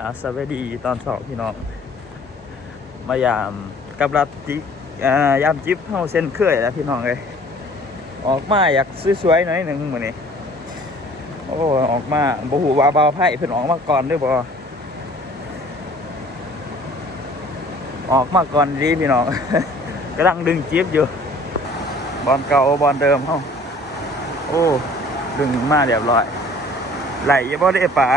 อาสวัสดีตอนสอบพี่น้อง มายามกับรับจิอ่ายามจิบเฮาเส้นเคยแล้วพี่น้องเลยออกมาอยากสวยๆหน่อยหนึ่งมือนี้โอ้ออกมาบ่ฮู้ว่าเบาไพ่เพิ่นออกมาก่อนหรือบ่ออกมาก่อนดีพี่น้องกำลังดึงจิบอยู่บอลเก่าบอลเดิมเฮาโอ้ ดึงมาเรียบร้อยไหลยังบ่ได้ป่า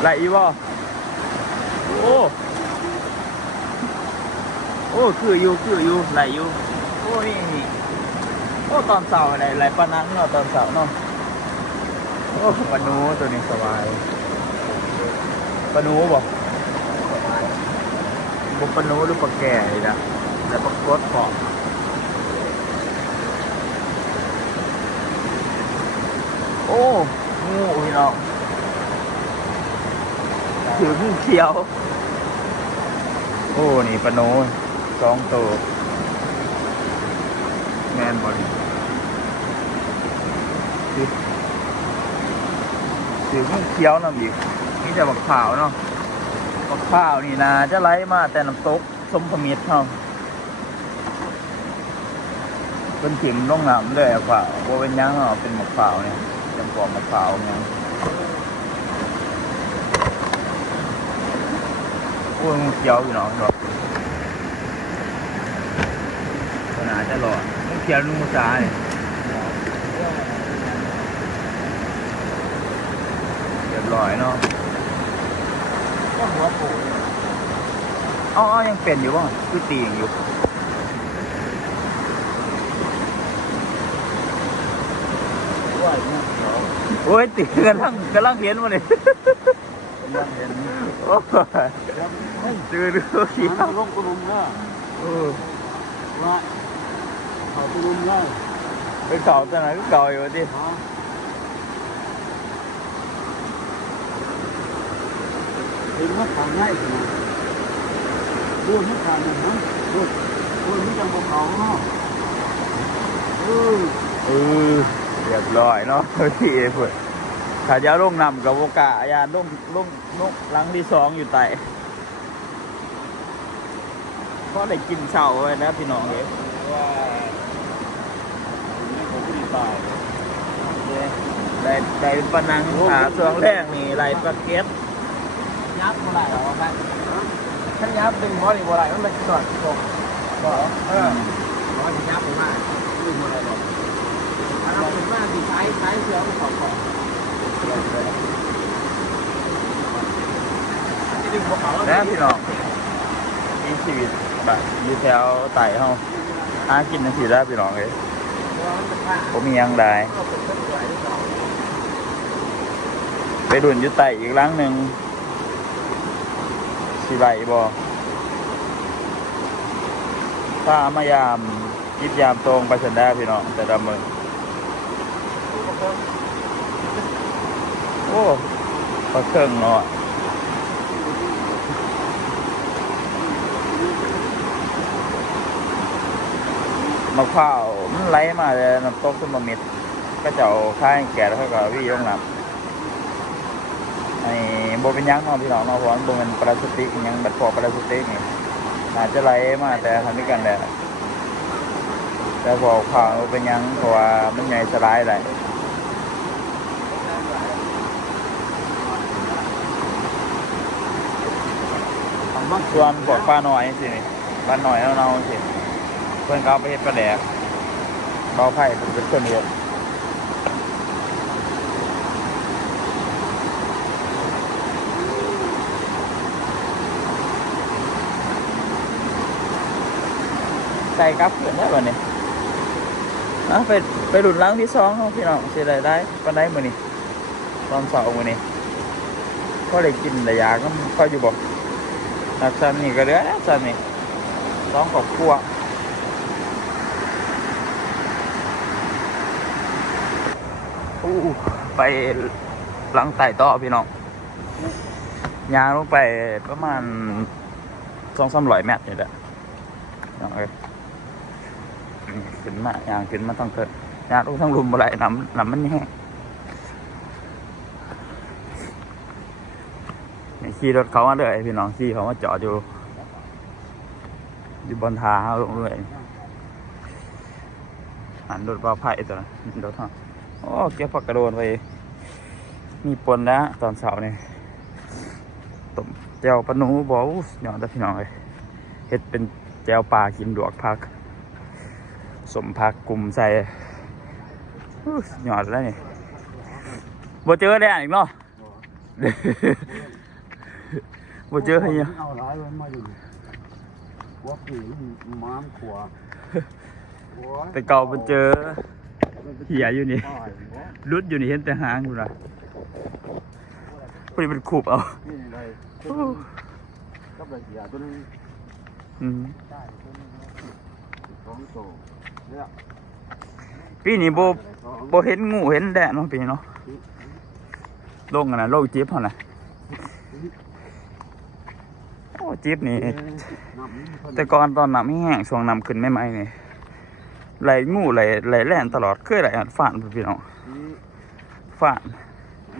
ไหลอยู่บ่โอ้โอ้คืออยู่คืออยู่ไหลอยู่โอ้นี่นี่โอ้ตอนเสาร์ไหลไหลปานนั้นเนาะตอนเสาร์เนาะโอ้ปลาหนูตัวนี้สบายปลาหนูบ่บุปนูหรือปลาแก่เลยนะแล้วปลากดเกาะโอ้งูพี่น้อง ถืองูเขียว โอ้ นี่ปลาโนสองตัวแมนบอลถือถืองูเขียวนำอีกนี่จะบักขาวเนาะมะพร้าวนี่นะจะไหลมาแต่น้ำตกสมพมิตรเขาเป็นถิ่มลงน้ำเลยอะว่าโบเป็นยังเหรอเป็นมะพร้าวเนี่ยจำปอมะพร้าวเนี่ย โอ้ยงูเขียวอยู่เนาะครับขนาดจะหล่องูเขียวนุ่งซ้ายเรียบร้อยเนาะก็หัวปูอ๋อยังเป็นอยู่บ่คือตีอย่างอยู่โอ้ยตีกันลังกำลังเห็นมาเลย ยังเห็นโอ้ยยังเฮ้ยดูดูขี้น้ำลงกลุ่มนะเออว่าเขากลุ่มได้ไปเก่าตอนนั้นก็เก่าอยู่ดิเห็นว่าขาง่ายขนาดดูให้ขาหนึ่งนะดูดูนี่ยังบอกเขาเนาะเออเออเรียบร้อยเนาะพี่เพื่อน ขาจะลงนำกับโอกาอายานลงลงลงหลังที่สองอยู่ไต่เพราะได้กินเช้าไว้นะพี่น้องเอ๋ยว่าไม่เขาที่ตายได้ได้เป็นปะนังขาส่วนแรกนี่ไรปลาเก็ตยับเมื่อไหร่หรอแม่ท่านยับดึงบอลอีกเมื่อไหร่มันไม่ก่อนตกบอกเออร้อยสิบห้าผมว่าไม่หมดเลยหรอกเราเป็นว่าที่ใช้ใช้เสื้อของของ ของที่ดึงพวกเขานะพี่น้องมีชีวิตแบบอยู่แถวไต่เฮาหากินนาทีได้พี่น้องเลยผมมียังได้ไปดุนอยู่ไต่อีกครั้งหนึ่งสิไหลบ่ถ้ามายามยิบยามตรงไปสันได้พี่น้องแต่ละมือ โอ้ปลาเครื่องเนาะมะพร้าวมันไหลมาเลยน้ำตกขึ้นมาเม็ด ก็จะเอาข้างแก่แล้วก็วิ่งลงน้ำไอ้โบเป็นยังเนาะพี่น้องเนาะเพราะมันโบเป็นปลาสติกอิหยังแบบพอปลาสติกนี่อาจจะไหลมาแต่ทำด้วยกันแหละแต่พอข่าวเป็นยังเพราะว่ามันใหญ่สลายเลย ได้ส่วนพวกปลาหน่อยสินี่ปลาหน่อยเนาๆสิเพื่อนเขาไปเฮ็ดปลาแดกเบาไผ่เป็นคนเฮ็ดใส่กับเพื่อนได้ป่ะเนี่ยอะไปไปหลุดล้างที่สองของพี่น้องสิได้ได้ปานได้มือนี้ตอนเสาร์มือนี้ก็ได้กินได้ยาก็ค่อยอยู่บ่นัก ซันนี่ก็เหลือนะซันนี่ต้องขอบครัวอู้ไปหลังไต่ต่อพี่น้องยางลงไปประมาณสองสามร้อยเมตรนี่แหละน้องเอ้ยขึ้นมายางขึ้นมาต้องเกิดยางลงทั้งลุมบ่ไหลน้ำน้ำมันแห้ง ขี่รถเขามาเลยพี่น้องขี่เขามาจอดอยู่ อยู่บนทางลงเลยหันรถปลาไผ่ตัวนั้นรถโอ้เก็บผักกระโดนไปมีปนแล้วตอนเสาร์นี่ต้มแจวปนูบอกอู้ยอดแต่พี่น้องเลยเฮ็ดเป็นแจวปลากินดวกผัก สมผักกลุ่มใส่หยยอดแล้วนี่บ่เจอได้อีกเนาะ บ่เจอให้ยังเอาหลายไว้มาอยู่หัวปีม้ามขวาแต่เก่าบ่เจอเหี้ยอยู่นี่รุดอยู่นี่เห็นแต่หางอยู่นะพอดีเป็นขูบเอานี่เลยก็ไปเสียตัวนึงอืมสองโตเนี่ยปีนี้โบสองโบเห็นงูเห็นแดดเนาะปีนี้เนาะโลงกันนะโลงจิ๊บเขานะ โอ้จิ๊บนี่น้ำแต่ก่อนตอนน้ำไม่แห้งช่วงน้ำขึ้นไม่ไหมนี่ไหลงูไหลไหลแล่นตลอดเคยไหลอันฝานพุ่นพี่น้องฝาน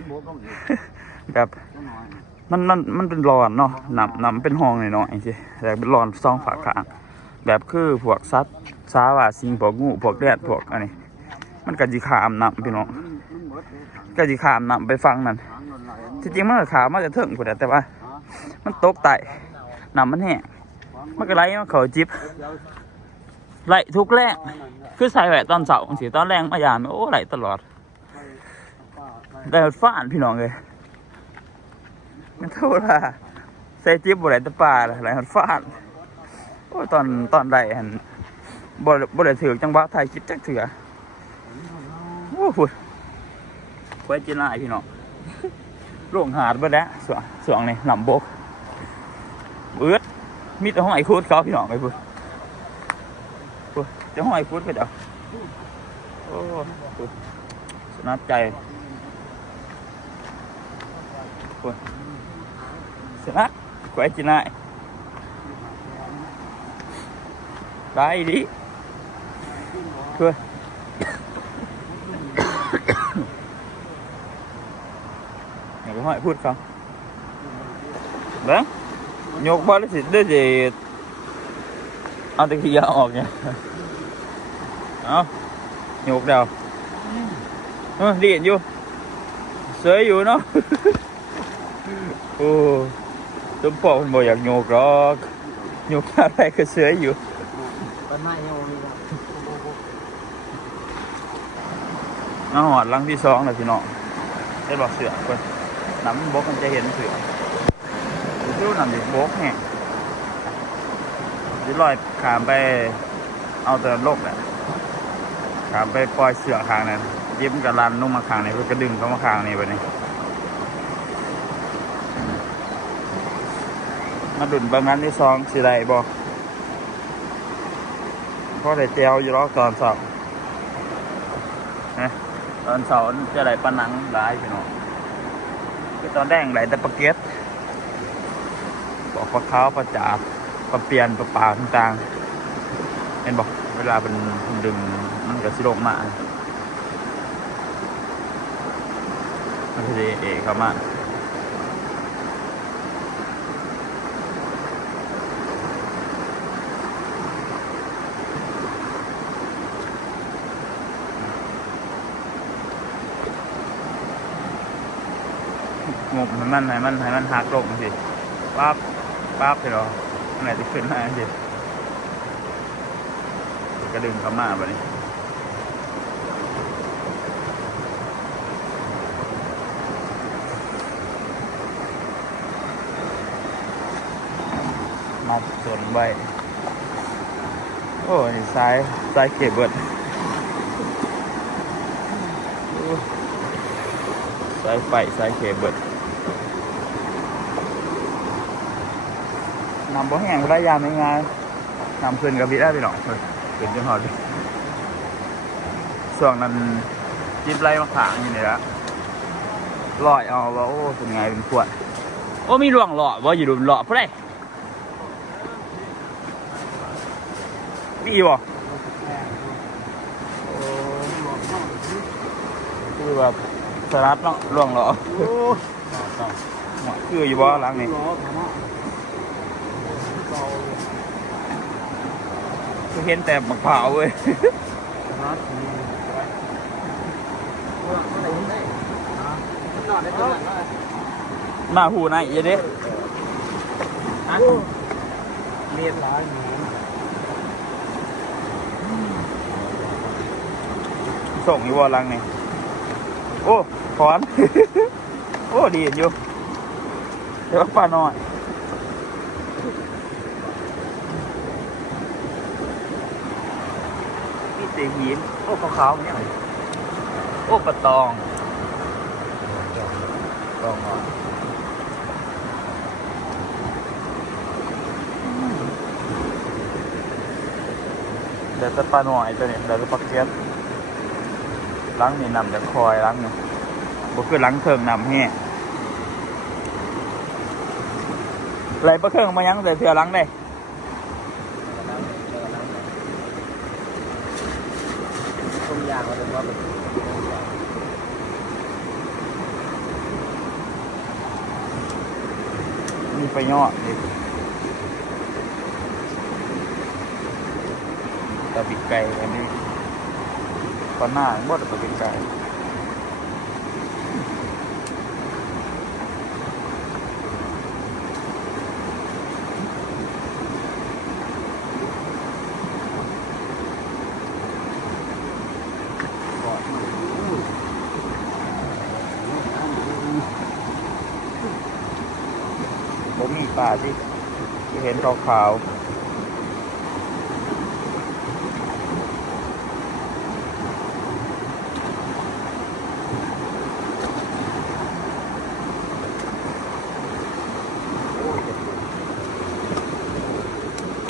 โบต้องอีกแบบน้อยมันมันมันเป็นรอนเนาะน้ำน้ำเป็นห้องหน่อยๆสิแต่เป็นรอนซองฝาขางแบบคือพวกสัตว์สาว่าสิงพวกงูพวกแดดพวกอันนี้ มันก็จิขามน้ำพี่น้องมันมันหมดเลยถังก็จิขามน้ำไปฟังนั่นถังนนไหลที่จริงมันก็ขามมาจะเถิงพุ่นแหละแต่ว่า มันตกไต น้ำมันแห้งมันก็ไหลมาเขาจิบไหลทุกแรกคือใส่แหวตอนเสาร์สิตอนแรงมายามโอ้ไหลตลอดได้ฟ้านพี่น้องเลยมันเท่าไหร่ใส่จิบบ่ไหลแตะปลาไหลหัดฟ้านโอ้ตอนตอนไหลหันบ่บ่ได้ถือจังหวะถ่ายคลิปจักเถื่อโอ้พุ่นไว้จีน่ายพี่น้องโลงหาดเบิดแล้วสวงสวงนี่ลำบก เบิดมีแต่ห้องไอ้คูดเขาพี่น้องไอ้พูดพูดจะห้องไอ้คูดเขาเดี๋ยวโอ้พูดสนัดใจพูดสนัดแขวจีนายได้ดิช่วยอย่าไปห้องไอ้พูดเขาเบ้ง 욕바르시듯이 어떻게 giờ 어냐 đó nhột đầu. À, đi kiện vô. Xế vô nó. Ô tấm phong mồi giặc nhột rồi nhột ra đây cái xế vô. Nó hoạt lăng đi xong là thì nọ cái bọt sữa quên. Nắm bó con trai hiền sữa cái nằm thì bố hẹn ดิลอยขามไปเอาแต่โลกแหละขามไปปล่อยเสือคางนั้นยิ้มกับรันลงมาคางนี่เพื่อกระดึงเขามาคางนี่ไปนี่มาดุนบางงานที่สองสิได้บ่พ่อได้เจียวอยู่รอกตอนสาร์นะตอนสาร์จะได้ปลาหนังหลายพี่น้องคือตอนแดงไหลแต่ปลาเก็ต อกปลาขาวปลาจาบปลาเปลี่ยนปลาปลาต่างๆเห็นบอกเวลาเป็นดึงมันก็สิลงมามันก็จะเอกเข้ามาหงบให้มันให้มันให้มันหักลงสิปั๊บ ปั๊บไปหรออันไหนจะขึ้นมาสิกระดึงเข้ามาแบบนี้มาสวนใบโอ้นี่ซ้ายซ้ายเก็บเบิดโอ้สายไฟสายเคเบิด นำบ่แห้งบ่ได้ยามง่ายๆนำเพื่อนกับพี่ได้พี่น้องเพื่อนเป็จะหอดส่วนนั้นจิบไล่มะขามอยู่นี่ละลอยเอาว่าโอ้เป็นไงเป็นขวดโอ้มีรวงหล่อว่อยู่ดูหล่อเพื่อไรมีบ่คือแบบสลัดเนาะรวงหลอคืออยู่บ่หลังนี้ ล้อพม่าเราคือเห็นแต่มะพร้าวเว้ยรัดนี่อะไรนี่ได้นอนได้ตลอดเลยหน้าหูในอย่าเด้ฮะเลียดหลายหมูส่งอยู่บ่หลังนี่โอ้ถอน โอ้ ดีอยู่ เดี๋ยวป้าน้อย เตหินโอ้ขาวๆเนี่ยโอ้ปลาตองตองอะเดี๋ยวจะปลาหน่อยตัวนี้เดี๋ยวจะปลาเกียนล้างนี่นำจะคอยล้างนี่บ่คือล้างเทิงนำแห่ไหลปลาเครื่องมายังแต่เสือล้างได้ ต้มยางมันเป็นว่าเป็นมีไปยอดเลยตะบิดไก่อันนี้ตอนหน้าบดตะบิดไก่ ป่าที่ที่เห็นขาวๆ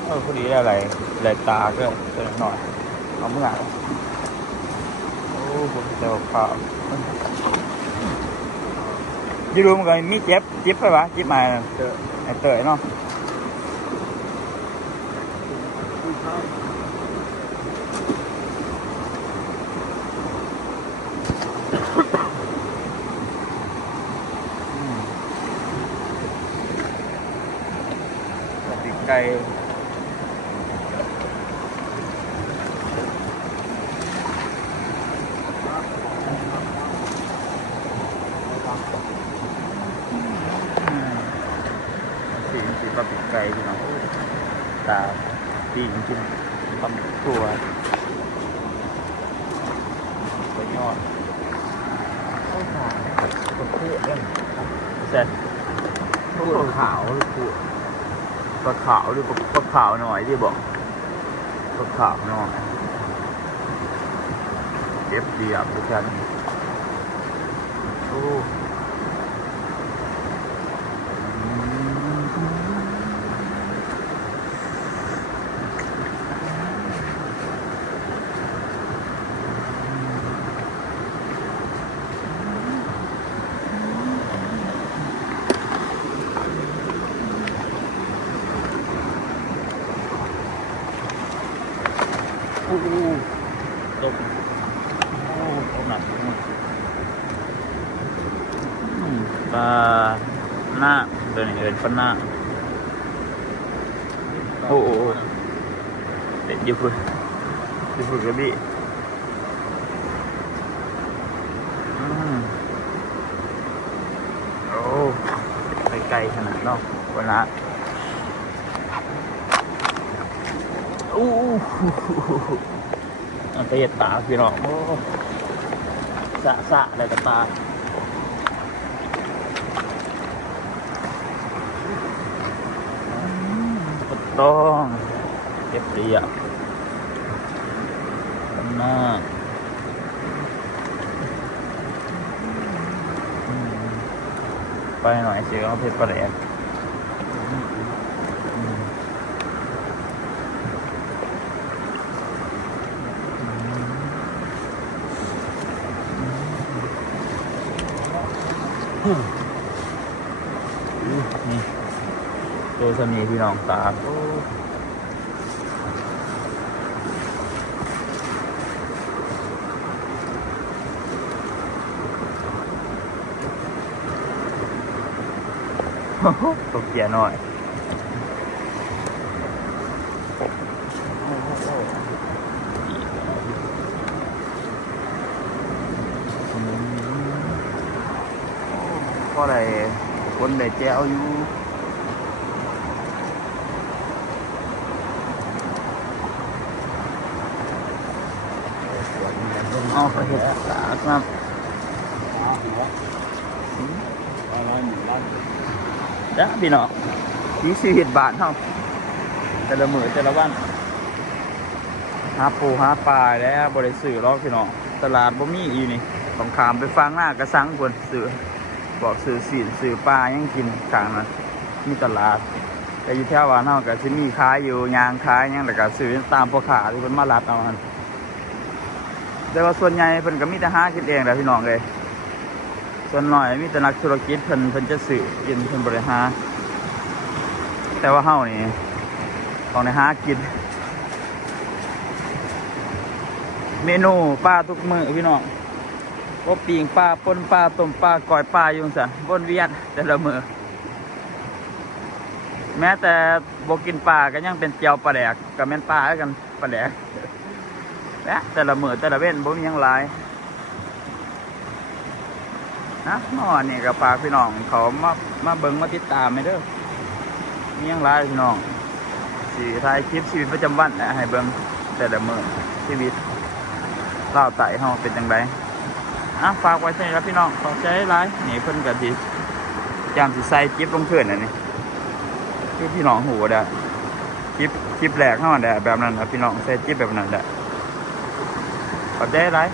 เออพอดีได้อะไรไหลตาก็ตัวหน่อย เอาเมื่อโอ้ผมเจอข่าวยูดูมันก็มีเจ็บเจ็บไปวะเจ็บมาเจอ เตยเนาะ ที่ข้าว อืมกระติกไก่สีสีกระติกไก่พี่น้อง ตาดีจริงๆตำตัวไปยอดก็เพื่อนเสร็จพูดขาวหรือพูดปลาขาวหรือปลาปลาขาวหน่อยที่บอกปลาขาวหน่อยเจ็บเดียบทุกท่านโอ้อืมโอ้โหตกโอ้ตกหนักมากอืมปลาหน้าเดินเดินปลาหน้าโอ้โหเด็ดอยู่ พุ่นอยู่พุ่นกระบี่อืมโอ้ไปไกลขนาดเนาะวันละอู้หูอันเตะตาพี่น้องโอ้สะสะอะไรกับตา ต้องเก็บเรียบมางหน้าไปหน่อยสิเอาเพชรประแดก จอสมีพี่น้องครับตกเกียร์หน่อยก็ได้คนได้แจวอยู่ เอาไปเห็ดสาดน้อะไรหนึ่งล้านจ้ะพี่น้องยี่สิบเห็ดบาทเท่าแต่ละมือแต่ละวันหาปูหาปลาแล้วบริสื่อหรอกพี่น้องตลาดบ่มีอยู่นี่ต้องขามไปฟังหน้ากระสังคนสื่อบอกสื่อสีสื่อปลายังกินขางนั้นมีตลาดแต่อยู่แถวว่านเฮาก็สิมีขายอยู่ยางขายยังแล้วก็ซื้อตามพ่อค้าที่เพิ่นมารับเอาหัน แต่ว่าส่วนใหญ่เพิ่นก็มีแต่หากินเองแหละพี่น้องเลยส่วนหน่อยมีแต่นักธุรกิจเพิ่นเพิ่นจะสื่อกินเพิ่นบริหารแต่ว่าเฮานี่ต้องได้หากิน เมนูปลาทุกมือพี่น้องพวกปีงปลาปนปลาต้มปลาก่อยปลาอยู่สั่นบนเวียนแต่ละมือแม้แต่บกินปลาก็ยังเป็นเจียวปลาแดกก็แม่นปลาคือกันปลาแดก และแต่ละมือแต่ละเว้นบ่มียังหลายนะเมื่อวานนี่กับปากพี่น้องเขามามาเบิ่งมาติดตามไม่เด้อมียังหลายพี่น้องสีถ่ายคลิปชีวิตประจำวันนะให้เบิ่งแต่ละมือชีวิตเล่าไต่เฮาเป็นจังไดอะฝากไว้ใช่ครับพี่น้องขอบใจหลายนี่เพิ่นก็สิจามสิใส่จิ๊บลงเพื่อนอันนี้คือพี่น้องหูได้จิ๊บจิ๊บแรกเฮาได้แบบนั้นครับพี่น้องใส่จิ๊บแบบนั้นได้ บใจหลาย